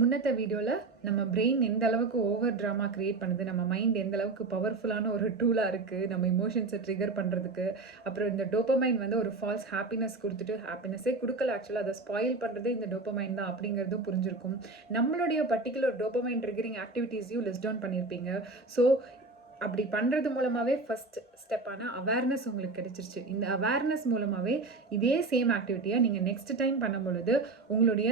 முன்னத்த வீடியோவில் நம்ம பிரெயின் எந்த அளவுக்கு ஓவர் ட்ராமா கிரியேட் பண்ணுது, நம்ம மைண்ட் எந்த அளவுக்கு பவர்ஃபுல்லான ஒரு டூலாக இருக்குது நம்ம இமோஷன்ஸை ட்ரிகர் பண்ணுறதுக்கு. அப்புறம் இந்த டோப்பமைன் வந்து ஒரு ஃபால்ஸ் ஹாப்பினஸ் கொடுத்துட்டு ஹாப்பினஸே கொடுக்கல, ஆக்சுவலாக அதை ஸ்பாயில் பண்ணுறதே இந்த டோப்பமைன் தான் அப்படிங்கிறதும் புரிஞ்சிருக்கும். நம்மளுடைய பர்டிகுலர் டோப்பமைன் ட்ரிகரிங் ஆக்டிவிட்டீஸையும் லிஸ்ட் டவுன் பண்ணியிருப்பீங்க. ஸோ அப்படி பண்ணுறது மூலமாகவே ஃபஸ்ட் ஸ்டெப்பான அவேர்னஸ் உங்களுக்கு கிடைச்சிருச்சு. இந்த அவேர்னஸ் மூலமாகவே இதே சேம் ஆக்டிவிட்டியை நீங்கள் நெக்ஸ்ட் டைம் பண்ணும் பொழுது உங்களுடைய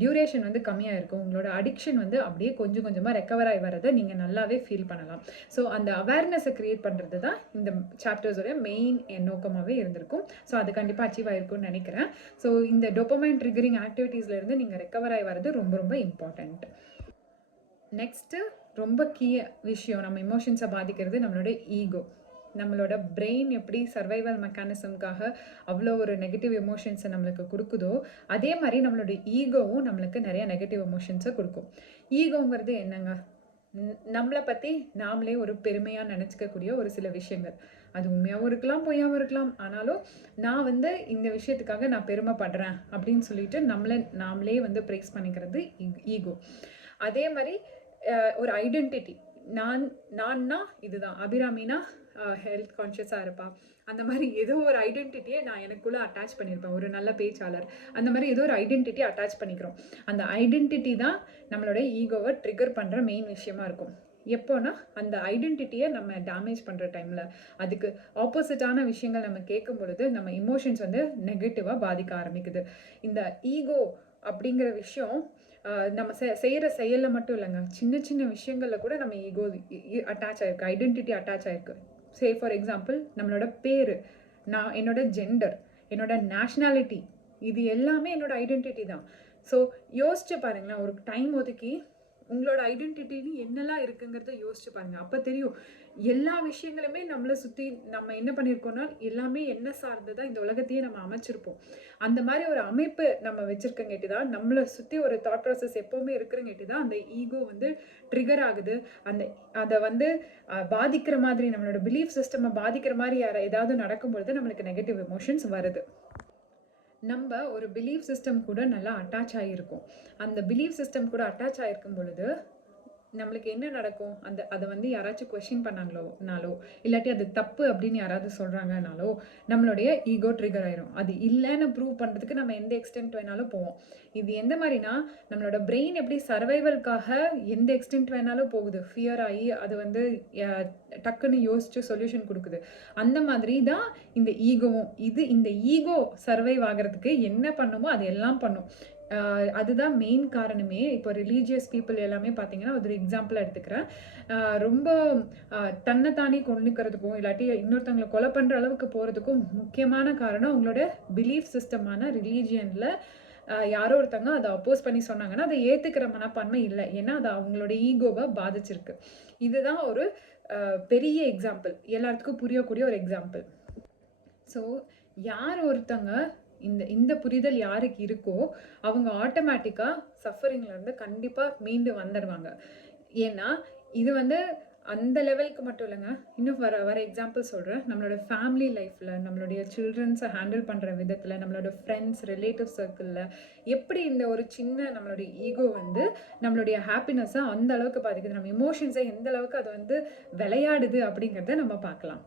டியூரேஷன் வந்து கம்மியாக இருக்கும். உங்களோட அடிக்ஷன் வந்து அப்படியே கொஞ்சம் கொஞ்சமாக ரெக்கவர் ஆகி வரதை நீங்கள் நல்லாவே ஃபீல் பண்ணலாம். ஸோ அந்த அவேர்னஸை க்ரியேட் பண்ணுறது தான் இந்த சாப்டர்ஸோட மெயின் நோக்கமாகவே இருந்திருக்கும். ஸோ அது கண்டிப்பாக அச்சீவ் ஆகிருக்கும்னு நினைக்கிறேன். ஸோ இந்த டோப்பமைன் ட்ரிகரிங் ஆக்டிவிட்டீஸ்லேருந்து நீங்கள் ரெக்கவர் ஆகி வரது ரொம்ப ரொம்ப இம்பார்ட்டண்ட். நெக்ஸ்ட்டு ரொம்ப கீ விஷயம் நம்ம இமோஷன்ஸை பாதிக்கிறது நம்மளோட ஈகோ. நம்மளோட பிரெயின் எப்படி சர்வைவல் மெக்கானிசம்காக அவ்வளோ ஒரு நெகட்டிவ் எமோஷன்ஸை நம்மளுக்கு கொடுக்குதோ, அதே மாதிரி நம்மளோட ஈகோவும் நம்மளுக்கு நிறைய நெகட்டிவ் எமோஷன்ஸை கொடுக்கும். ஈகோங்கிறது என்னங்க? நம்மளை பற்றி நாமளே ஒரு பெருமையாக நினச்சிக்கக்கூடிய ஒரு சில விஷயங்கள். அது உண்மையாகவும் இருக்கலாம், பொய்யாகவும் இருக்கலாம். ஆனாலும் நான் வந்து இந்த விஷயத்துக்காக நான் பெருமைப்படுறேன் அப்படின்னு சொல்லிட்டு நாமளே வந்து ப்ரைஸ் பண்ணிக்கிறது ஈகோ. அதே மாதிரி ஒரு ஐடென்டிட்டி. நான்னா இதுதான், அபிராமினா ஹெல்த் கான்ஷியஸாக இருப்பா, அந்த மாதிரி ஏதோ ஒரு ஐடென்டிட்டியை நான் எனக்குள்ளே அட்டாச் பண்ணியிருப்பேன். ஒரு நல்ல பேச்சாளர், அந்த மாதிரி ஏதோ ஒரு ஐடென்டிட்டி அட்டாச் பண்ணிக்கிறோம். அந்த ஐடென்டிட்டி தான் நம்மளோட ஈகோவை ட்ரிகர் பண்ணுற மெயின் விஷயமா இருக்கும். எப்போனா அந்த ஐடென்டிட்டியை நம்ம டேமேஜ் பண்ணுற டைமில், அதுக்கு ஆப்போசிட்டான விஷயங்கள் நம்ம கேட்கும் பொழுது நம்ம இமோஷன்ஸ் வந்து நெகட்டிவாக பாதிக்க ஆரம்பிக்குது. இந்த ஈகோ அப்படிங்கிற விஷயம் நம்ம செய்கிற செயலில் மட்டும் இல்லைங்க, சின்ன சின்ன விஷயங்களில் கூட நம்ம ஈகோ அட்டாச் ஆகிருக்கு, ஐடென்டிட்டி அட்டாச் ஆகிருக்கு. சே ஃபார் எக்ஸாம்பிள், நம்மளோட பேர், என்னோட ஜெண்டர், என்னோட நேஷ்னாலிட்டி, இது எல்லாமே என்னோட ஐடென்டிட்டி தான். ஸோ யோசிச்சு பாருங்களேன், ஒரு டைம் ஒதுக்கி உங்களோட ஐடென்டிட்டின்னு என்னெல்லாம் இருக்குங்கிறத யோசிச்சு பாருங்கள். அப்போ தெரியும் எல்லா விஷயங்களுமே நம்மளை சுற்றி நம்ம என்ன பண்ணியிருக்கோம்னா எல்லாமே என்ன சார்ந்ததான் இந்த உலகத்தையே நம்ம அமைச்சிருப்போம். அந்த மாதிரி ஒரு அமைப்பு நம்ம வச்சுருக்கங்காட்டி தான், நம்மளை சுற்றி ஒரு தாட் ப்ராசஸ் எப்போவுமே இருக்கிறங்காட்டி தான் அந்த ஈகோ வந்து ட்ரிகர் ஆகுது. அதை வந்து பாதிக்கிற மாதிரி, நம்மளோட பிலீஃப் சிஸ்டமை பாதிக்கிற மாதிரி ஏதாவது நடக்கும்பொழுது நம்மளுக்கு நெகட்டிவ் எமோஷன்ஸ் வருது. நம்ம ஒரு பிலீஃப் சிஸ்டம் கூட நல்லா அட்டாச் ஆகியிருக்கும். அந்த பிலீஃப் சிஸ்டம் கூட அட்டாச் ஆகிருக்கும் பொழுது நம்மளுக்கு என்ன நடக்கும்? அதை வந்து யாராச்சும் கொஸ்டின் பண்ணாங்களோனாலோ, இல்லாட்டி அது தப்பு அப்படின்னு யாராவது சொல்கிறாங்கனாலோ நம்மளுடைய ஈகோ ட்ரிகர் ஆயிரும். அது இல்லைன்னு ப்ரூவ் பண்ணுறதுக்கு நம்ம எந்த எக்ஸ்டென்ட் வேணாலும் போவோம். இது எந்த மாதிரினா, நம்மளோட பிரெயின் எப்படி சர்வைவல்காக எந்த எக்ஸ்டென்ட் வேணாலும் போகுது, ஃபியர் ஆகி அது வந்து டக்குன்னு யோசிச்சு சொல்யூஷன் கொடுக்குது. அந்த மாதிரி தான் இந்த ஈகோவும். இந்த ஈகோ சர்வைவ் ஆகிறதுக்கு என்ன பண்ணுமோ அது எல்லாம் பண்ணும். அதுதான் மெயின் காரணமே. இப்போ ரிலீஜியஸ் பீப்புள் எல்லாமே பார்த்தீங்கன்னா, ஒரு எக்ஸாம்பிளாக எடுத்துக்கிறேன். ரொம்ப தன்னைத்தானே கொண்டுக்கிறதுக்கும் இல்லாட்டி இன்னொருத்தவங்களை கொலை பண்ணுற அளவுக்கு போகிறதுக்கும் முக்கியமான காரணம் அவங்களோட பிலீஃப் சிஸ்டமான ரிலீஜியனில் யாரோ ஒருத்தவங்க அதை அப்போஸ் பண்ணி சொன்னாங்கன்னா அதை ஏற்றுக்கிற மனப்பான்மை இல்லை. ஏன்னா அது அவங்களோட ஈகோவை பாதிச்சிருக்கு. இதுதான் ஒரு பெரிய எக்ஸாம்பிள், எல்லாத்துக்கும் புரியக்கூடிய ஒரு எக்ஸாம்பிள். ஸோ யார் ஒருத்தங்க இந்த புரிதல் யாருக்கு இருக்கோ அவங்க ஆட்டோமேட்டிக்காக சஃபரிங்லேருந்து கண்டிப்பாக மீண்டு வந்துடுவாங்க. ஏன்னா இது வந்து அந்த லெவலுக்கு மட்டும் இல்லைங்க, இன்னும் வர எக்ஸாம்பிள் சொல்கிறேன். நம்மளோட ஃபேமிலி லைஃப்பில், நம்மளுடைய சில்ட்ரன்ஸை ஹேண்டில் பண்ணுற விதத்தில், நம்மளோட ஃப்ரெண்ட்ஸ் ரிலேட்டிவ் சர்க்கிளில் எப்படி இந்த ஒரு சின்ன நம்மளுடைய ஈகோ வந்து நம்மளுடைய ஹாப்பினஸை அந்த அளவுக்கு பாதிக்குது, நம்ம இமோஷன்ஸை எந்த அளவுக்கு அது வந்து விளையாடுது அப்படிங்கிறத நம்ம பார்க்கலாம்.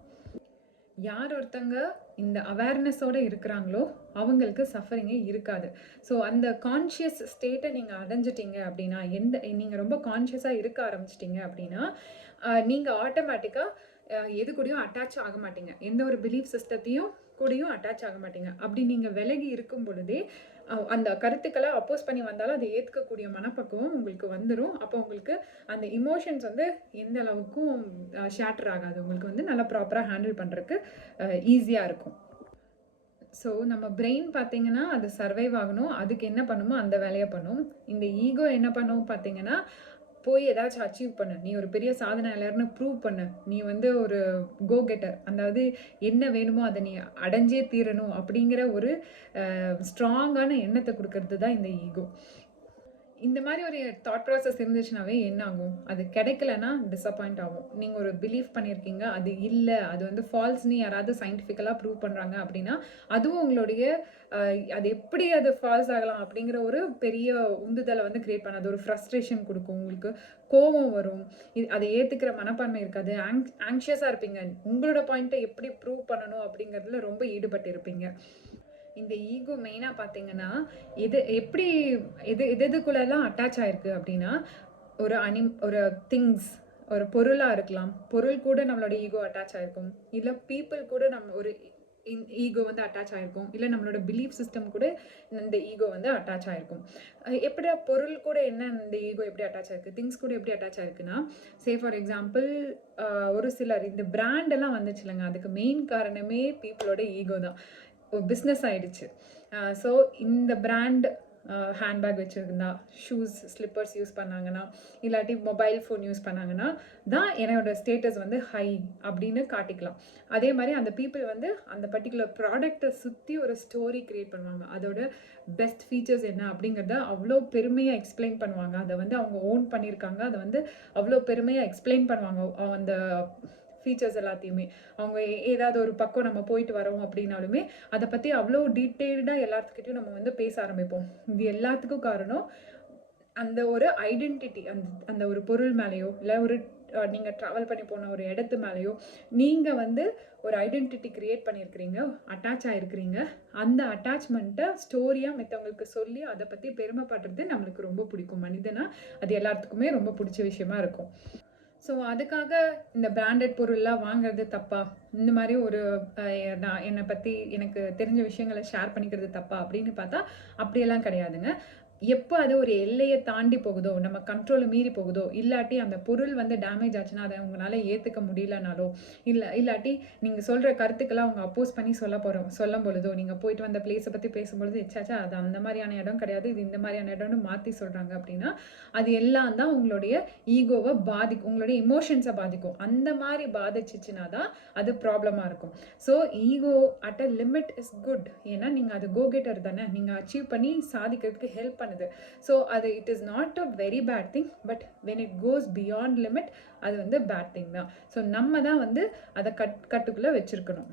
யார் ஒருத்தங்க இந்த அவேர்னஸோடு இருக்கிறாங்களோ அவங்களுக்கு சஃபரிங்கே இருக்காது. ஸோ அந்த கான்ஷியஸ் ஸ்டேட்டை நீங்கள் அடைஞ்சிட்டிங்க அப்படின்னா, நீங்கள் ரொம்ப கான்ஷியஸாக இருக்க ஆரம்பிச்சிட்டிங்க அப்படின்னா, நீங்கள் ஆட்டோமேட்டிக்காக எது கூடயும் அட்டாச் ஆக மாட்டீங்க, எந்த ஒரு பிலீஃப் சிஸ்டத்தையும் கூடயும் அட்டாச் ஆக மாட்டீங்க. அப்படி நீங்கள் விலகி இருக்கும் பொழுதே அந்த கருத்துக்களை அப்போஸ் பண்ணி வந்தாலும் அதை ஏற்கக்கூடிய மனப்பக்குவம் உங்களுக்கு வந்துடும். அப்போ உங்களுக்கு அந்த இமோஷன்ஸ் வந்து எந்த அளவுக்கும் ஷேட்டர் ஆகாது, உங்களுக்கு வந்து நல்லா ப்ராப்பராக ஹேண்டில் பண்ணுறதுக்கு ஈஸியாக இருக்கும். ஸோ நம்ம பிரெயின் பார்த்தீங்கன்னா அது சர்வைவ் ஆகணும், அதுக்கு என்ன பண்ணுமோ அந்த வேலையை பண்ணும். இந்த ஈகோ என்ன பண்ணும் பார்த்தீங்கன்னா, போய் ஏதாச்சும் அச்சீவ் பண்ணு, நீ ஒரு பெரிய சாதனையாளர்னு ப்ரூவ் பண்ணு, நீ வந்து ஒரு கோ கெட்டர், அதாவது என்ன வேணுமோ அதை நீ அடைஞ்சே தீரணும் அப்படிங்கிற ஒரு ஸ்ட்ராங்கான எண்ணத்தை கொடுக்கறது தான் இந்த ஈகோ. இந்த மாரி ஒரு தாட் ப்ராசஸ் இருந்துச்சுனாவே என்ன ஆகும்? அது கிடைக்கலன்னா டிசப்பாயிண்ட் ஆகும். நீங்க ஒரு பிலீவ் பண்ணியிருக்கீங்க. அது இல்ல. அது வந்து ஃபால்ஸ்ன்னு யாராவது சயின்டிஃபிக்கலா ப்ரூவ் பண்றாங்க அப்படின்னா, அதுவும் உங்களுடைய அ அது எப்படி அது ஃபால்ஸ் ஆகலாம் அப்படிங்கிற ஒரு பெரிய உந்துதல வந்து கிரியேட் பண்ணாது. ஒரு ஃப்ரஸ்ட்ரேஷன் குடுக்கும். உங்களுக்கு கோவம் வரும். அத ஏத்துக்கிற மனப்பான்மை இருக்காது. ஆங்ஷியஸா இருப்பீங்க. உங்களோட பாயிண்ட்ட எப்படி ப்ரூவ் பண்ணணும் அப்படிங்கிறதுல ரொம்ப ஈடுபட்டு இருப்பீங்க. இந்த ஈகோ மெயினா பார்த்தீங்கன்னா, இது எப்படி எதுக்குள்ளலாம் அட்டாச் ஆயிருக்கு அப்டின்னா, ஒரு திங்ஸ் ஒரு பொருளா இருக்கலாம். பொருள் கூட நம்மளோட ஈகோ அட்டாச் ஆயிருக்கும். இல்ல பீப்பிள் கூட நம்ம ஒரு ஈகோ வந்து அட்டாச் ஆயிருக்கும். இல்ல நம்மளோட பிலீஃப் சிஸ்டம் கூட இந்த ஈகோ வந்து அட்டாச் ஆயிருக்கும். எப்படிடா பொருள் கூட என்ன இந்த ஈகோ எப்படி அட்டாச் ஆயிருக்கு? திங்ஸ் கூட எப்படி அட்டாச் ஆயிருக்குன்னா, ஃபார் எக்ஸாம்பிள் ஒரு சிலர் இந்த பிராண்ட் எல்லாம் வந்துச்சுல்லங்க, அதுக்கு மெயின் காரணமே பீப்பிளோட ஈகோ தான். பிஸ்னஸ் ஆயிடுச்சு. ஸோ இந்த பிராண்ட் ஹேண்ட்பேக் வச்சுருந்தா, ஷூஸ், ஸ்லிப்பர்ஸ் யூஸ் பண்ணாங்கன்னா, இல்லாட்டி மொபைல் ஃபோன் யூஸ் பண்ணாங்கன்னா தான் என்னோட ஸ்டேட்டஸ் வந்து ஹை அப்படின்னு காட்டிக்கலாம். அதே மாதிரி அந்த பீப்புள் வந்து அந்த பர்டிகுலர் ப்ராடக்டை சுற்றி ஒரு ஸ்டோரி க்ரியேட் பண்ணுவாங்க. அதோட பெஸ்ட் ஃபீச்சர்ஸ் என்ன அப்படிங்கிறத அவ்வளோ பெருமையாக எக்ஸ்பிளைன் பண்ணுவாங்க. அதை வந்து அவங்க ஓன் பண்ணியிருக்காங்க. அதை வந்து அவ்வளோ பெருமையாக எக்ஸ்பிளைன் பண்ணுவாங்க. அந்த ஃபீச்சர்ஸ் எல்லாத்தையுமே அவங்க ஏதாவது ஒரு பக்கம் நம்ம போயிட்டு வரோம் அப்படின்னாலுமே அதை பற்றி அவ்வளோ டீட்டெயில்டாக எல்லாத்துக்கிட்டையும் நம்ம வந்து பேச ஆரம்பிப்போம். இது எல்லாத்துக்கும் காரணம் அந்த ஒரு ஐடென்டிட்டி, அந்த அந்த ஒரு பொருள் மேலேயோ இல்லை ஒரு நீங்கள் ட்ராவல் பண்ணி போன ஒரு இடத்து மேலேயோ நீங்கள் வந்து ஒரு ஐடென்டிட்டி க்ரியேட் பண்ணியிருக்கிறீங்க, அட்டாச் ஆகிருக்கிறீங்க. அந்த அட்டாச்மெண்ட்டை ஸ்டோரியாக மற்றவங்களுக்கு சொல்லி அதை பற்றி பெருமைப்படுறது நம்மளுக்கு ரொம்ப பிடிக்கும். மனிதனா அது எல்லாத்துக்குமே ரொம்ப பிடிச்ச விஷயமா இருக்கும். ஸோ அதுக்காக இந்த பிராண்டட் பொருள்லாம் வாங்குறது தப்பா? இந்த மாதிரி ஒரு நான் என்னை பற்றி எனக்கு தெரிஞ்ச விஷயங்களை ஷேர் பண்ணிக்கிறது தப்பா அப்படின்னு பார்த்தா அப்படியெல்லாம் கிடையாதுங்க. எப்போ அது ஒரு எல்லையை தாண்டி போகுதோ, நம்ம கண்ட்ரோலை மீறி போகுதோ, இல்லாட்டி அந்த பொருள் வந்து டேமேஜ் ஆச்சுன்னா அதை உங்களால் ஏற்றுக்க முடியலனாலோ, இல்லாட்டி நீங்கள் சொல்கிற கருத்துக்கெல்லாம் அவங்க அப்போஸ் பண்ணி சொல்லும் பொழுதோ, நீங்கள் போயிட்டு வந்த பிளேஸை பற்றி பேசும்பொழுது எச்சாச்சா அது அந்த மாதிரியான இடம் கிடையாது, இது இந்த மாதிரியான இடம்னு மாற்றி சொல்கிறாங்க அப்படின்னா, அது எல்லாம் தான் உங்களுடைய ஈகோவை பாதிக்கும், உங்களுடைய இமோஷன்ஸை பாதிக்கும். அந்த மாதிரி பாதிச்சிச்சுன்னா தான் அது ப்ராப்ளமாக இருக்கும். So ego at a limit is good. ஏன்னா நீங்கள் அது கோ கெட்டர் தானே, நீங்கள் அச்சீவ் பண்ணி சாதிக்கிறதுக்கு ஹெல்ப் பண்ணுது. ஸோ அது it is not a very bad thing. But when it goes beyond limit அது வந்து பேட் திங் தான். ஸோ நம்ம தான் வந்து அதை கட்டுக்குள்ளே வச்சுருக்கணும்.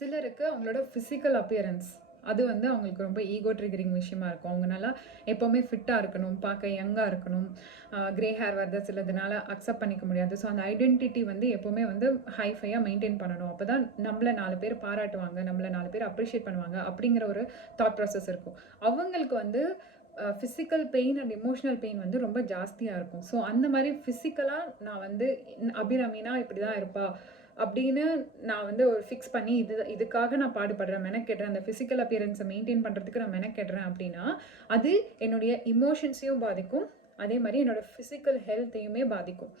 சிலருக்கு அவங்களோட ஃபிசிக்கல் அப்பியரன்ஸ் அது வந்து அவங்களுக்கு ரொம்ப ஈகோ ட்ரிகரிங் விஷயமா இருக்கும். அவங்க நல்லா எப்போவுமே ஃபிட்டாக இருக்கணும், பார்க்க யங்காக இருக்கணும். க்ரே ஹேர் வரத சிலதுனால அக்செப்ட் பண்ணிக்க முடியாது. ஸோ அந்த ஐடென்டிட்டி வந்து எப்போவுமே வந்து ஹைஃபையாக மெயின்டைன் பண்ணணும். அப்போ தான் நம்மளை 4 பேர் பாராட்டுவாங்க, நம்மளை 4 பேர் அப்ரிஷியேட் பண்ணுவாங்க அப்படிங்கிற ஒரு தாட் ப்ராசஸ் இருக்கும். அவங்களுக்கு வந்து physical pain and emotional pain வந்து ரொம்ப ஜாஸ்தியாக இருக்கும். ஸோ அந்த மாதிரி ஃபிசிக்கலாக நான் வந்து அபிராமினா இப்படி தான் இருப்பா அப்படின்னு நான் வந்து ஒரு ஃபிக்ஸ் பண்ணி இதுக்காக நான் பாடுபடுறேன், மெனக்கெடுறேன், அந்த ஃபிசிக்கல் அப்பியரன்ஸை மெயின்டைன் பண்ணுறதுக்கு நான் மெனக்கெடுறேன் அப்படின்னா அது என்னுடைய இமோஷன்ஸையும் பாதிக்கும், அதே மாதிரி என்னோட ஃபிசிக்கல் ஹெல்த்தையுமே பாதிக்கும்.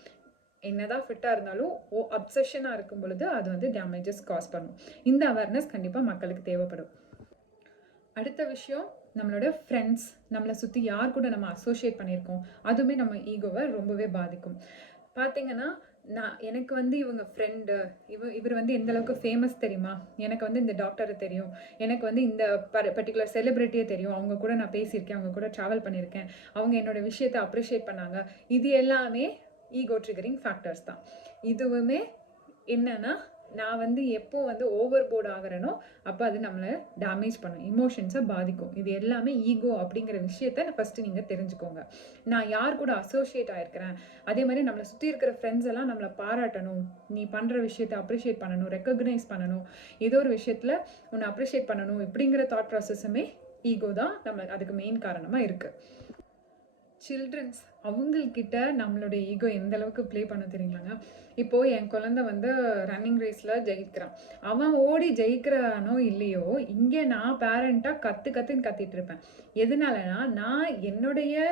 என்னதான் ஃபிட்டாக இருந்தாலும் அப்சஷனாக இருக்கும் பொழுது அது வந்து டேமேஜஸ் காஸ் பண்ணும். இந்த அவேர்னஸ் கண்டிப்பாக மக்களுக்கு தேவைப்படும். அடுத்த விஷயம், நம்மளோட ஃப்ரெண்ட்ஸ், நம்மளை சுற்றி யார் கூட நம்ம அசோசியேட் பண்ணியிருக்கோம் அதுவுமே நம்ம ஈகோவை ரொம்பவே பாதிக்கும். பார்த்தீங்கன்னா எனக்கு வந்து இவங்க ஃப்ரெண்டு, இவர் வந்து எந்த அளவுக்கு ஃபேமஸ் தெரியுமா, எனக்கு வந்து இந்த டாக்டரை தெரியும், எனக்கு வந்து இந்த பர்டிகுலர் செலிப்ரிட்டியே தெரியும், அவங்க கூட நான் பேசியிருக்கேன், அவங்க கூட ட்ராவல் பண்ணியிருக்கேன், அவங்க என்னோட விஷயத்தை அப்ரிஷியேட் பண்ணாங்க. இது எல்லாமே ஈகோ ட்ரிகரிங் ஃபேக்டர்ஸ் தான். இதுவுமே என்னன்னா நான் வந்து எப்போ வந்து ஓவர் போர்ட் ஆகிறேனோ அப்போ அது நம்மளை டேமேஜ் பண்ணும், இமோஷன்ஸை பாதிக்கும். இது எல்லாமே ஈகோ அப்படிங்கிற விஷயத்த ஃபஸ்ட்டு நீங்கள் தெரிஞ்சுக்கோங்க. நான் யார் கூட அசோசியேட் ஆகிருக்கிறேன், அதே மாதிரி நம்மளை சுற்றி இருக்கிற ஃப்ரெண்ட்ஸ் எல்லாம் நம்மளை பாராட்டணும், நீ பண்ணுற விஷயத்தை அப்ரிஷியேட் பண்ணணும், ரெக்கக்னைஸ் பண்ணணும், ஏதோ ஒரு விஷயத்தில் உன்னை அப்ரிஷியேட் பண்ணணும், இப்படிங்கிற தாட் ப்ராசஸுமே ஈகோ தான் நம்ம அதுக்கு மெயின் காரணமாக இருக்குது. சில்ட்ரன்ஸ் அவங்கக்கிட்ட நம்மளுடைய ஈகோ எந்த அளவுக்கு ப்ளே பண்ண தெரியுங்களாங்க. இப்போது என் குழந்தை வந்து ரன்னிங் ரேஸில் ஜெயிக்கிறான். அவன் ஓடி ஜெயிக்கிறானோ இல்லையோ, இங்கே நான் பேரண்ட்டாக கற்றுன்னு கத்திட்டு இருப்பேன். எதனாலனா நான் என்னுடைய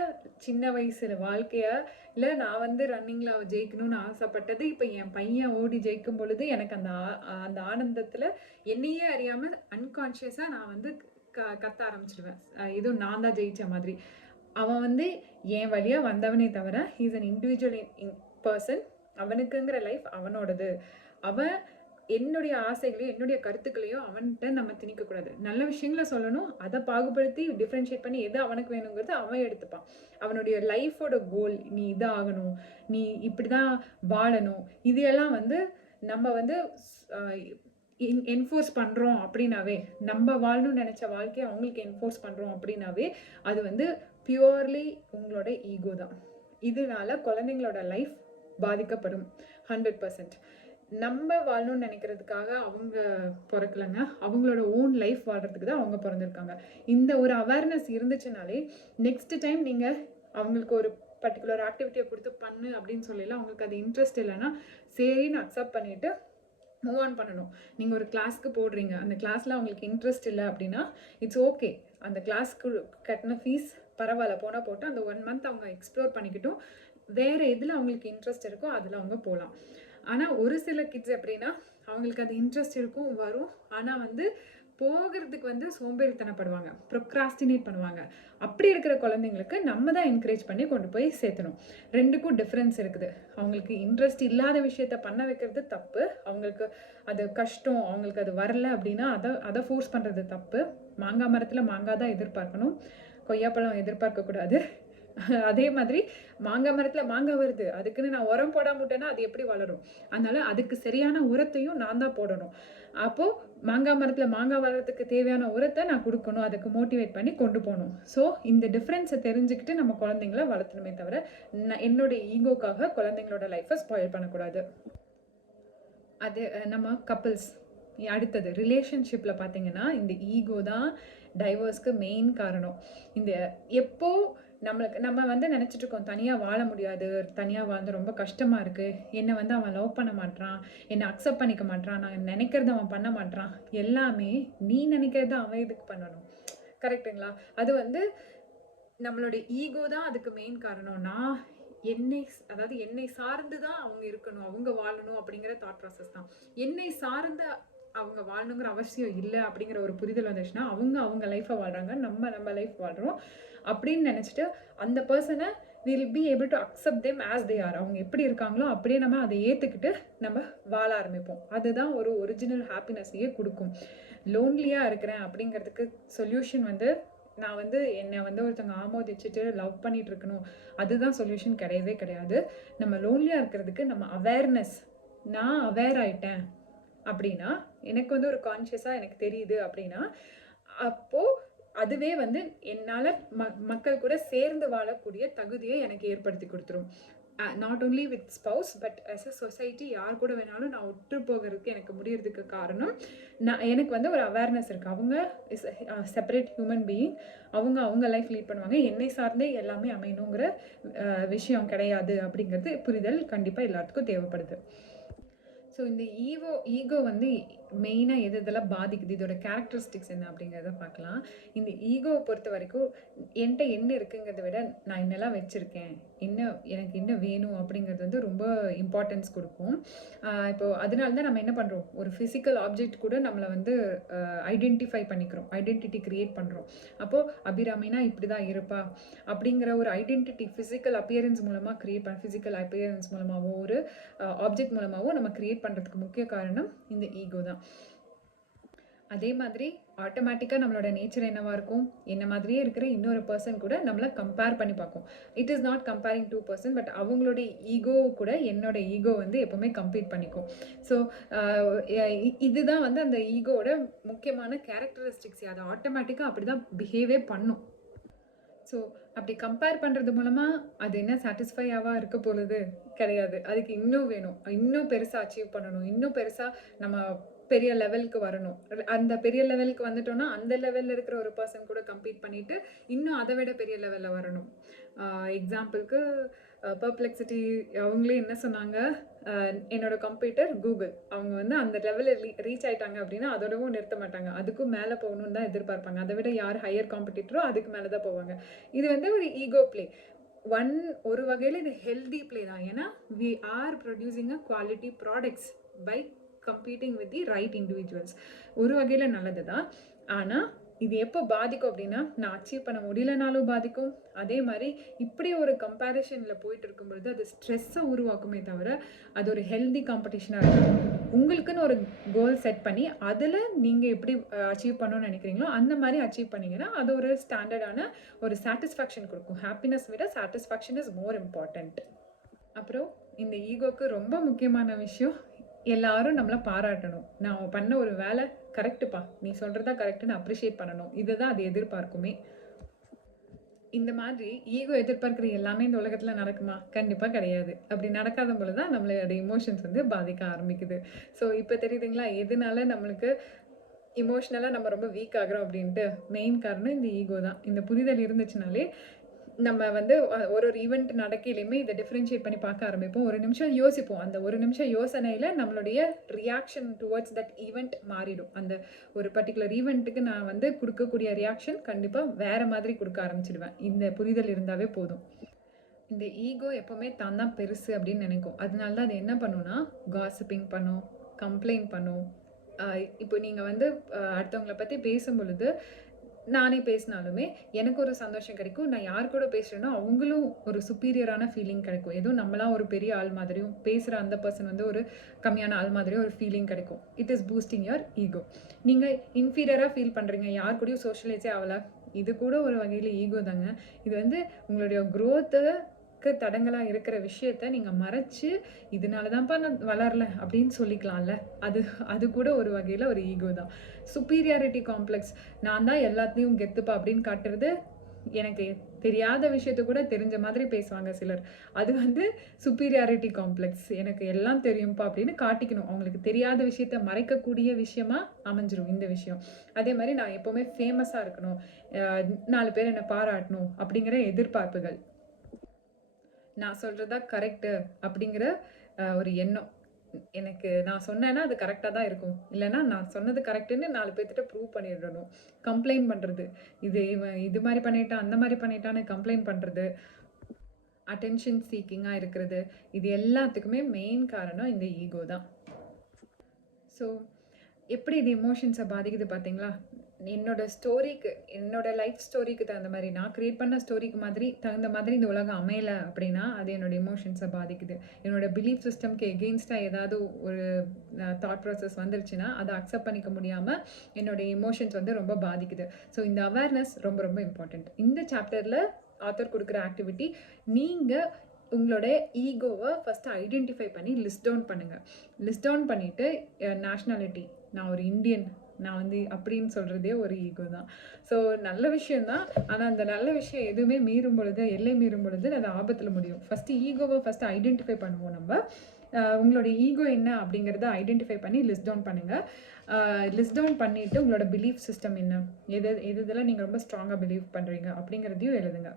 சின்ன வயசு வாழ்க்கையை இல்லை நான் வந்து ரன்னிங்கில் ஜெயிக்கணும்னு ஆசைப்பட்டது இப்போ என் பையன் ஓடி ஜெயிக்கும் பொழுது எனக்கு அந்த ஆனந்தத்தில் என்னையே அறியாமல் அன்கான்ஷியஸாக நான் வந்து கத்த ஆரம்பிச்சிடுவேன். எதுவும் நான் தான் ஜெயித்த மாதிரி. அவன் வந்து என் வழியாக வந்தவனே தவிர ஹீஸ் அன் இண்டிவிஜுவல் பர்சன். அவனுக்குங்கிற லைஃப் அவனோடது. அவன் என்னுடைய ஆசைகளையும் என்னுடைய கருத்துக்களையும் அவன்கிட்ட நம்ம திணிக்கக்கூடாது. நல்ல விஷயங்கள சொல்லணும். அதை பாகுபடுத்தி டிஃப்ரென்ஷியேட் பண்ணி எது அவனுக்கு வேணுங்கிறது அவன் எடுத்துப்பான். அவனுடைய லைஃபோட கோல் நீ இதாகணும், நீ இப்படிதான் வாழணும், இது எல்லாம் வந்து நம்ம வந்து என்ஃபோர்ஸ் பண்ணுறோம் அப்படின்னாவே, நம்ம வாழணும்னு நினச்ச வாழ்க்கையை அவங்களுக்கு என்ஃபோர்ஸ் பண்ணுறோம் அப்படின்னாவே அது வந்து பியூர்லி உங்களோட ஈகோ தான். இதனால குழந்தைங்களோட லைஃப் பாதிக்கப்படும் 100%. நம்ம வாழணும்னு நினைக்கிறதுக்காக அவங்க பிறக்கலைங்க. அவங்களோட ஓன் லைஃப் வாழ்றதுக்கு தான் அவங்க பிறந்திருக்காங்க. இந்த ஒரு அவேர்னஸ் இருந்துச்சுனாலே நெக்ஸ்ட் டைம் நீங்கள் அவங்களுக்கு ஒரு பர்டிகுலர் ஆக்டிவிட்டியை கொடுத்து பண்ணு அப்படின்னு சொல்லலாம். அவங்களுக்கு அது இன்ட்ரெஸ்ட் இல்லைன்னா சரின்னு அக்செப்ட் பண்ணிவிட்டு மூவ் ஆன் பண்ணணும். நீங்கள் ஒரு கிளாஸ்க்கு போடுறீங்க, அந்த கிளாஸில் அவங்களுக்கு இன்ட்ரெஸ்ட் இல்லை அப்படின்னா இட்ஸ் ஓகே. அந்த கிளாஸ்க்கு கட்டின ஃபீஸ் பரவாயில்ல, போனால் போட்டு அந்த 1 மந்த் அவங்க எக்ஸ்ப்ளோர் பண்ணிக்கிட்டும் வேறு எதில் அவங்களுக்கு இன்ட்ரெஸ்ட் இருக்கோ அதில் அவங்க போகலாம். ஆனால் ஒரு சில கிட்ஸ் எப்படின்னா அவங்களுக்கு அது இன்ட்ரெஸ்ட் இருக்கும், வரும், ஆனால் வந்து போகிறதுக்கு வந்து சோம்பேறித்தனப்படுவாங்க, ப்ரொக்ராஸ்டினேட் பண்ணுவாங்க. அப்படி இருக்கிற குழந்தைங்களுக்கு நம்ம தான் என்கரேஜ் பண்ணி கொண்டு போய் சேர்த்தணும். ரெண்டுக்கும் டிஃப்ரென்ஸ் இருக்குது. அவங்களுக்கு இன்ட்ரெஸ்ட் இல்லாத விஷயத்த பண்ண வைக்கிறது தப்பு. அவங்களுக்கு அது கஷ்டம், அவங்களுக்கு அது வரல அப்படின்னா அதை ஃபோர்ஸ் பண்ணுறது தப்பு. மாங்காய் மரத்தில் மாங்காய் தான் எதிர்பார்க்கணும், கொய்யாப்பழம் எதிர்பார்க்கக்கூடாது. அதே மாதிரி மாங்காய் மரத்தில் மாங்காய் வருது, அதுக்குன்னு நான் உரம் போடாம விட்டேன்னா அது எப்படி வளரும்? அதனால அதுக்கு சரியான உரத்தையும் நான் தான் போடணும். அப்போது மாங்காய் மரத்தில் மாங்காய் வளர்கிறதுக்கு தேவையான உரத்தை நான் கொடுக்கணும், அதுக்கு மோட்டிவேட் பண்ணி கொண்டு போகணும். ஸோ இந்த டிஃப்ரென்ஸை தெரிஞ்சுக்கிட்டு நம்ம குழந்தைங்கள வளர்த்தணுமே தவிர என்னுடைய ஈகோக்காக குழந்தைங்களோட லைஃப்பை ஸ்பாயில் பண்ணக்கூடாது. அது நம்ம கப்பிள்ஸ் அடுத்தது ரிலேஷன்ஷிப்பில் பார்த்தீங்கன்னா இந்த ஈகோ தான் டைவர்ஸ்க்கு மெயின் காரணம். இந்த எப்போ நம்ம வந்து நினச்சிட்டு இருக்கோம் தனியாக வாழ முடியாது, தனியாக வாழ்ந்து ரொம்ப கஷ்டமாக இருக்குது, என்னை வந்து அவன் லவ் பண்ண மாட்டான், என்னை அக்செப்ட் பண்ணிக்க மாட்டான், நான் நினைக்கிறத அவன் பண்ண மாட்டான், எல்லாமே நீ நினைக்கிறத அவன் இதுக்கு பண்ணணும். கரெக்டுங்களா? அது வந்து நம்மளுடைய ஈகோ தான் அதுக்கு மெயின் காரணம். நான் என்னை சார்ந்து தான் அவங்க இருக்கணும், அவங்க வாழணும் அப்படிங்கிற தாட் ப்ராசஸ் தான். என்னை சார்ந்த அவங்க வாழணுங்கிற அவசியம் இல்லை அப்படிங்கிற ஒரு புரிதல் வந்துச்சுன்னா அவங்க லைஃப்பை வாழ்கிறாங்க, நம்ம லைஃப் வாழ்கிறோம் அப்படின்னு நினச்சிட்டு அந்த பர்சனை will be able to accept them as they are. அவங்க எப்படி இருக்காங்களோ அப்படியே நம்ம அதை ஏற்றுக்கிட்டு நம்ம வாழ ஆரம்பிப்போம். அதுதான் ஒரு ஒரிஜினல் ஹாப்பினஸ்ஸையே கொடுக்கும். லோன்லியாக இருக்கிறேன் அப்படிங்கிறதுக்கு சொல்யூஷன் வந்து நான் வந்து என்னை வந்து ஒருத்தவங்க ஆமோதிச்சுட்டு லவ் பண்ணிட்டு இருக்கணும், அதுதான் சொல்யூஷன் கிடையவே கிடையாது. நம்ம லோன்லியாக இருக்கிறதுக்கு நம்ம அவேர்னஸ், நான் அவேர் ஆயிட்டேன் அப்படின்னா, எனக்கு வந்து ஒரு கான்ஷியஸாக எனக்கு தெரியுது அப்படின்னா, அப்போது அதுவே வந்து என்னால் மக்கள் கூட சேர்ந்து வாழக்கூடிய தகுதியை எனக்கு ஏற்படுத்தி கொடுத்துரும். Not only with spouse but as a society யார் கூட வேணாலும் நான் ஒற்று போகிறதுக்கு எனக்கு முடியறதுக்கு காரணம் எனக்கு வந்து ஒரு அவேர்னஸ் இருக்குது. அவங்க இஸ் செப்பரேட் ஹியூமன் பீயிங், அவங்க லைஃப் லீட் பண்ணுவாங்க, என்னை சார்ந்தே எல்லாமே அமையணுங்கிற விஷயம் கிடையாது அப்படிங்கிறது புரிதல் கண்டிப்பாக எல்லாத்துக்கும் தேவைப்படுது. ஸோ இந்த ஈகோ வந்து மெயினாக எதெல்லாம் பாதிக்குது, இதோட கேரக்டரிஸ்டிக்ஸ் என்ன அப்படிங்கிறத பார்க்கலாம். இந்த ஈகோவை பொறுத்த வரைக்கும் என்கிட்ட என்ன இருக்குங்கிறத விட நான் என்னெல்லாம் வச்சுருக்கேன், எனக்கு என்ன வேணும் அப்படிங்கிறது வந்து ரொம்ப இம்பார்ட்டன்ஸ் கொடுக்கும். இப்போது அதனால தான் நம்ம என்ன பண்ணுறோம், ஒரு ஃபிசிக்கல் ஆப்ஜெக்ட் கூட நம்மளை வந்து ஐடென்டிஃபை பண்ணிக்கிறோம், ஐடென்டிட்டி க்ரியேட் பண்ணுறோம். அப்போது அபிராமினா இப்படி தான் இருப்பா அப்படிங்கிற ஒரு ஐடென்டிட்டி ஃபிசிக்கல் அப்பியரன்ஸ் மூலமாக ஃபிசிக்கல் அப்பியரன்ஸ் மூலமாகவோ ஒரு ஆப்ஜெக்ட் மூலமாகவோ நம்ம க்ரியேட் பண்ணுறதுக்கு முக்கிய காரணம் இந்த ஈகோ தான். அதே மாதிரி ஆட்டோமேட்டிக்காக நம்மளோட நேச்சர் என்னவாக இருக்கும், என்ன மாதிரியே இருக்கிற இன்னொரு பர்சன் கூட நம்மளை கம்பேர் பண்ணி பார்க்கும். It is not comparing 2 person, but அவங்களோட ஈகோ கூட என்னோட ஈகோ வந்து எப்போவுமே கம்பீட் பண்ணிக்கும். ஸோ இதுதான் வந்து அந்த ஈகோவோட முக்கியமான கேரக்டரிஸ்டிக்ஸ். அதை ஆட்டோமேட்டிக்காக அப்படி தான் பிஹேவே பண்ணும். ஸோ அப்படி கம்பேர் பண்ணுறது மூலமாக அது என்ன சாட்டிஸ்ஃபையாவாக இருக்க போகிறது கிடையாது. அதுக்கு இன்னும் வேணும், இன்னும் பெருசாக அச்சீவ் பண்ணணும், இன்னும் பெருசாக நம்ம பெரிய லெவலுக்கு வரணும். அந்த பெரிய லெவலுக்கு வந்துட்டோம்னா அந்த லெவலில் இருக்கிற ஒரு பர்சன் கூட கம்பீட் பண்ணிவிட்டு இன்னும் அதை விட பெரிய லெவலில் வரணும். எக்ஸாம்பிளுக்கு பர்ப்ளெக்சிட்டி அவங்களே என்ன சொன்னாங்க, என்னோட கம்ப்யூட்டர் கூகுள், அவங்க வந்து அந்த லெவலில் ரீச் ஆகிட்டாங்க அப்படின்னா அதோடவும் நிறுத்த மாட்டாங்க, அதுக்கும் மேலே போகணுன்னு தான் எதிர்பார்ப்பாங்க. அதை விட யார் ஹையர் காம்படிட்டரோ அதுக்கு மேலே தான் போவாங்க. இது வந்து ஒரு ஈகோ பிளே. ஒரு வகையில் இது ஹெல்தி பிளே தான். ஏன்னா we are producing a quality products by competing with the right individuals. ஒரு வகையில் நல்லது தான். ஆனால் இது எப்போ பாதிக்கும் அப்படின்னா, நான் அச்சீவ் பண்ண முடியலனாலும் பாதிக்கும். அதே மாதிரி இப்படி ஒரு கம்பேரிசனில் போயிட்டு இருக்கும்பொழுது அது ஸ்ட்ரெஸ்ஸை உருவாக்குமே தவிர அது ஒரு ஹெல்தி காம்படிஷனாக இருக்கும். உங்களுக்குன்னு ஒரு கோல் செட் பண்ணி அதில் நீங்கள் எப்படி அச்சீவ் பண்ணணும்னு நினைக்கிறீங்களோ அந்த மாதிரி அச்சீவ் பண்ணிங்கன்னா அது ஒரு ஸ்டாண்டர்டான ஒரு சாட்டிஸ்ஃபேக்ஷன் கொடுக்கும். ஹாப்பினஸ் விட சாட்டிஸ்ஃபேக்ஷன் இஸ் மோர் இம்பார்ட்டண்ட். அப்புறம் இந்த ஈகோக்கு ரொம்ப முக்கியமான விஷயம், எல்லாரும் நம்மளை பாராட்டணும். நான் பண்ண ஒரு வேலை கரெக்டுப்பா, நீ சொல்கிறதா கரெக்டுன்னு அப்ரிஷியேட் பண்ணணும். இதுதான் அது எதிர்பார்க்குமே. இந்த மாதிரி ஈகோ எதிர்பார்க்குற எல்லாமே இந்த உலகத்தில் நடக்குமா? கண்டிப்பாக கிடையாது. அப்படி நடக்காத போது தான் நம்மளோட இமோஷன்ஸ் வந்து பாதிக்க ஆரம்பிக்குது. ஸோ இப்போ தெரியுதுங்களா எதனால நம்மளுக்கு இமோஷ்னலாக நம்ம ரொம்ப வீக் ஆகிறோம் அப்படின்ட்டு? மெயின் காரணம் இந்த ஈகோ தான். இந்த புரிதல் இருந்துச்சுனாலே நம்ம வந்து ஒரு ஈவெண்ட் நடக்கையிலையுமே இதை டிஃப்ரென்ஷியேட் பண்ணி பார்க்க ஆரம்பிப்போம். ஒரு நிமிஷம் யோசிப்போம். அந்த ஒரு நிமிஷம் யோசனையில் நம்மளுடைய ரியாக்ஷன் டுவர்ட்ஸ் தட் ஈவெண்ட் மாறிடும். அந்த ஒரு பர்டிகுலர் ஈவெண்ட்டுக்கு நான் வந்து கொடுக்கக்கூடிய ரியாக்ஷன் கண்டிப்பாக வேறு மாதிரி கொடுக்க ஆரம்பிச்சிடுவேன். இந்த புரிதல் இருந்தாவே போதும். இந்த ஈகோ எப்போவுமே தான் தான் பெருசு அப்படின்னு நினைக்கும். அதனால தான் அது என்ன பண்ணுன்னா காசிப்பிங் பண்ணும், கம்ப்ளைண்ட் பண்ணும். இப்போ நீங்கள் வந்து அடுத்தவங்களை பற்றி பேசும் பொழுது நானே பேசினாலுமே எனக்கு ஒரு சந்தோஷம் கிடைக்கும். நான் யார் கூட பேசுகிறேனோ அவங்களும் ஒரு சுப்பீரியரான ஃபீலிங் கிடைக்கும். ஏதோ நம்மளாம் ஒரு பெரிய ஆள் மாதிரியும் பேசுகிற அந்த பர்சன் வந்து ஒரு கம்மியான ஆள் மாதிரியும் ஒரு ஃபீலிங் கிடைக்கும். It is boosting your ego. நீங்கள் இன்ஃபீரியராக ஃபீல் பண்ணுறீங்க, யார் கூடயும் சோஷியலைஸே ஆகலை, இது கூட ஒரு வகையில் ஈகோ தாங்க. இது வந்து உங்களுடைய க்ரோத்தை தடங்களாக இருக்கிற விஷயத்த நீங்கள் மறைச்சு இதனால தான்ப்பா நான் வளரல அப்படின்னு சொல்லிக்கலாம்ல. அது கூட ஒரு வகையில் ஒரு ஈகோ தான். சுப்பீரியாரிட்டி காம்ப்ளெக்ஸ், நான் தான் எல்லாத்தையும் கெத்துப்பா அப்படின்னு காட்டுறது. எனக்கு தெரியாத விஷயத்த கூட தெரிஞ்ச மாதிரி பேசுவாங்க சிலர். அது வந்து சுப்பீரியாரிட்டி காம்ப்ளெக்ஸ். எனக்கு எல்லாம் தெரியும்ப்பா அப்படின்னு காட்டிக்கணும். அவங்களுக்கு தெரியாத விஷயத்த மறைக்கக்கூடிய விஷயமா அமைஞ்சிரும் இந்த விஷயம். அதே மாதிரி நான் எப்போவுமே ஃபேமஸாக இருக்கணும், 4 பேர் என்னை பாராட்டணும் அப்படிங்கிற எதிர்பார்ப்புகள். நான் சொல்கிறதா கரெக்டு அப்படிங்கிற ஒரு எண்ணம். எனக்கு நான் சொன்னேன்னா அது கரெக்டாக தான் இருக்கும், இல்லைனா நான் சொன்னது கரெக்டுன்னு 4 பேர்த்திட்ட ப்ரூவ் பண்ணிடணும். கம்ப்ளைண்ட் பண்ணுறது, இவன் இது மாதிரி பண்ணிட்டான் அந்த மாதிரி பண்ணிட்டான்னு கம்ப்ளைண்ட் பண்ணுறது, அட்டென்ஷன் சீக்கிங்காக இருக்கிறது, இது எல்லாத்துக்குமே மெயின் காரணம் இந்த ஈகோ தான். ஸோ எப்படி இது எமோஷன்ஸை பாதிக்குது பார்த்தீங்களா? என்னோட ஸ்டோரிக்கு, என்னோட லைஃப் ஸ்டோரிக்கு தகுந்த மாதிரி, நான் க்ரியேட் பண்ண ஸ்டோரிக்கு தகுந்த மாதிரி இந்த உலகம் அமையலை அப்படின்னா அது என்னோட எமோஷன்ஸை பாதிக்குது. என்னோட பிலீஃப் சிஸ்டம்க்கு எகெயின்ஸ்டாக ஏதாவது ஒரு தாட் ப்ராசஸ் வந்துருச்சுன்னா அதை அக்செப்ட் பண்ணிக்க முடியாமல் என்னோட எமோஷன்ஸ் வந்து ரொம்ப பாதிக்குது. ஸோ இந்த அவேர்னஸ் ரொம்ப ரொம்ப இம்பார்ட்டண்ட். இந்த சாப்டரில் ஆத்தர் கொடுக்குற ஆக்டிவிட்டி, நீங்கள் உங்களோட ஈகோவை ஃபஸ்ட்டு ஐடென்டிஃபை பண்ணி லிஸ்ட் டவுன் பண்ணுங்கள். லிஸ்ட் டவுன் பண்ணிவிட்டு நேஷ்னாலிட்டி, நான் ஒரு இந்தியன், நான் வந்து அப்படின்னு சொல்கிறதே ஒரு ஈகோ தான். ஸோ நல்ல விஷயந்தான். ஆனால் அந்த நல்ல விஷயம் எதுவுமே மீறும் பொழுது, எல்லை மீறும் பொழுது அது ஆபத்தில் முடியும். ஃபஸ்ட்டு ஈகோவை ஃபஸ்ட்டு ஐடென்டிஃபை பண்ணுவோம் நம்ம. உங்களோட ஈகோ என்ன அப்படிங்கிறத ஐடென்டிஃபை பண்ணி லிஸ்ட் டவுன் பண்ணுங்கள். லிஸ்ட் டவுன் பண்ணிவிட்டு உங்களோட பிலீஃப் சிஸ்டம் என்ன, எதெல்லாம் நீங்கள் ரொம்ப ஸ்ட்ராங்காக பிலீவ் பண்ணுறீங்க அப்படிங்கிறதையும் எழுதுங்க.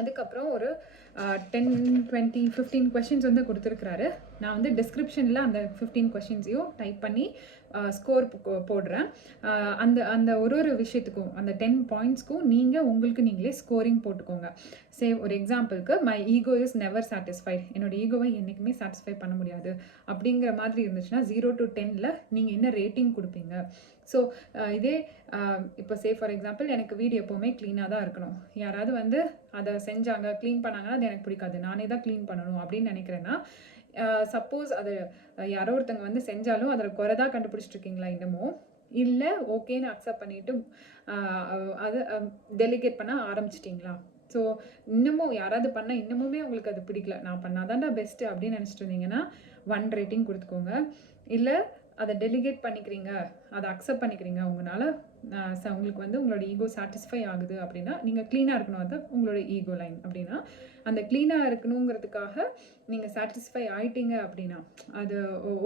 அதுக்கப்புறம் ஒரு 10, 20, 15 கொஷின்ஸ் வந்து கொடுத்துருக்குறாரு. நான் வந்து டிஸ்கிரிப்ஷனில் அந்த 15 கொஷின்ஸையும் டைப் பண்ணி ஸ்கோர் போடுறேன். அந்த ஒரு விஷயத்துக்கும், அந்த 10 பாயிண்ட்ஸ்க்கும் உங்களுக்கு நீங்களே ஸ்கோரிங் போட்டுக்கோங்க. ஒரு எக்ஸாம்பிளுக்கு, my ego is never satisfied, என்னோட ஈகோவை என்றைக்குமே சாட்டிஸ்ஃபை பண்ண முடியாது அப்படிங்கிற மாதிரி இருந்துச்சுன்னா 0 to 10ல் நீங்கள் என்ன ரேட்டிங் கொடுப்பீங்க? ஸோ இதே இப்போ ஃபார் எக்ஸாம்பிள், எனக்கு வீடு எப்போவுமே க்ளீனாக தான் இருக்கணும். யாராவது வந்து அதை செஞ்சாங்க, க்ளீன் பண்ணாங்கன்னா அது எனக்கு பிடிக்காது, நானே தான் க்ளீன் பண்ணணும் அப்படின்னு நினைக்கிறேன்னா, சப்போஸ் அது யாரோ ஒருத்தங்க வந்து செஞ்சாலும் அதில் குறைதான் கண்டுபிடிச்சிட்ருக்கீங்களா இன்னமும்? இல்லை ஓகேன்னு அக்செப்ட் பண்ணிவிட்டு அதை டெலிகேட் பண்ண ஆரம்பிச்சிட்டிங்களா? ஸோ இன்னமும் யாராவது பண்ணால் இன்னமுமே உங்களுக்கு அது பிடிக்கல, நான் பண்ணாதான்டா பெஸ்ட்டு அப்படின்னு நினச்சிட்டு இருந்தீங்கன்னா 1 ரேட்டிங் கொடுத்துக்கோங்க. இல்லை அதை டெலிகேட் பண்ணிக்கிறீங்க, அதை அக்செப்ட் பண்ணிக்கிறீங்க, உங்களுக்கு வந்து உங்களோட ஈகோ சாட்டிஸ்ஃபை ஆகுது அப்படின்னா, நீங்கள் க்ளீனாக இருக்கணும், அது உங்களோட ஈகோ லைன் அப்படின்னா, அந்த க்ளீனாக இருக்கணுங்கிறதுக்காக நீங்கள் சாட்டிஸ்ஃபை ஆகிட்டீங்க அப்படின்னா, அது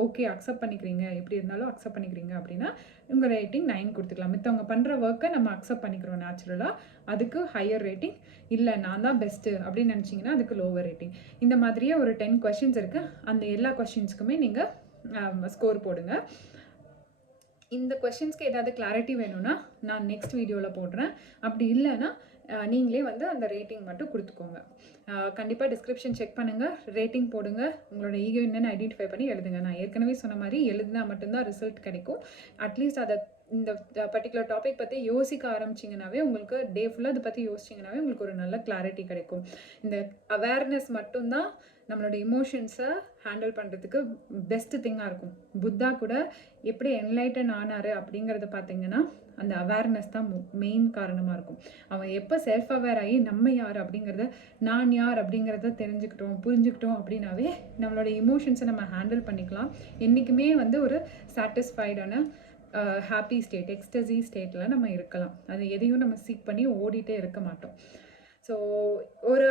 ஓகே அக்செப்ட் பண்ணிக்கிறீங்க, எப்படி இருந்தாலும் அக்செப்ட் பண்ணிக்கிறீங்க அப்படின்னா உங்கள் ரேட்டிங் 9 கொடுத்துக்கலாம். மித்தவங்க பண்ணுற ஒர்க்கை நம்ம அக்செப்ட் பண்ணிக்கிறோம் நேச்சுரலாக, அதுக்கு ஹையர் ரேட்டிங். இல்லை நான் தான் பெஸ்ட்டு அப்படின்னு நினச்சிங்கன்னா அதுக்கு லோவர் ரேட்டிங். இந்த மாதிரியே ஒரு 10 கொஷின்ஸ் இருக்குது. அந்த எல்லா கொஷின்ஸ்க்குமே நீங்கள் ஸ்கோர் போடுங்க. இந்த கொஷின்ஸ்க்கு ஏதாவது கிளாரிட்டி வேணும்னா நான் நெக்ஸ்ட் வீடியோவில் போடுறேன். அப்படி இல்லைன்னா நீங்களே வந்து அந்த ரேட்டிங் மட்டும் கொடுத்துக்கோங்க. கண்டிப்பாக டிஸ்கிரிப்ஷன் செக் பண்ணுங்கள், ரேட்டிங் போடுங்க, உங்களோட ஈகோ என்னன்னு ஐடென்டிஃபை பண்ணி எழுதுங்க. நான் ஏற்கனவே சொன்ன மாதிரி எழுதினா மட்டும்தான் ரிசல்ட் கிடைக்கும். அட்லீஸ்ட் அதை இந்த பர்ட்டிகுலர் டாபிக் பற்றி யோசிக்க ஆரம்பிச்சிங்கனாவே உங்களுக்கு டே ஃபுல்லாக அதை பற்றி யோசிச்சிங்கனாவே உங்களுக்கு ஒரு நல்ல கிளாரிட்டி கிடைக்கும். இந்த அவேர்னஸ் மட்டும்தான் நம்மளோட இமோஷன்ஸை ஹேண்டில் பண்ணுறதுக்கு பெஸ்ட் திங்காக இருக்கும். புத்தா கூட எப்படி என்லைட்டன் ஆனார் அப்படிங்கிறத பார்த்தீங்கன்னா அந்த அவேர்னஸ் தான் மெயின் காரணமாக இருக்கும். அவன் எப்போ செல்ஃப் அவேர் ஆகி நம்ம யார் அப்படிங்கிறத, நான் யார் அப்படிங்கிறத புரிஞ்சுக்கிட்டோம் அப்படின்னாவே நம்மளோட இமோஷன்ஸை நம்ம ஹேண்டில் பண்ணிக்கலாம். என்றைக்குமே வந்து ஒரு சாட்டிஸ்ஃபைடான ஹாப்பி ஸ்டேட், எக்ஸ்டசி ஸ்டேட்டில் நம்ம இருக்கலாம். அது எதையும் நம்ம சீக் பண்ணி ஓடிட்டே இருக்க மாட்டோம். ஸோ ஒரு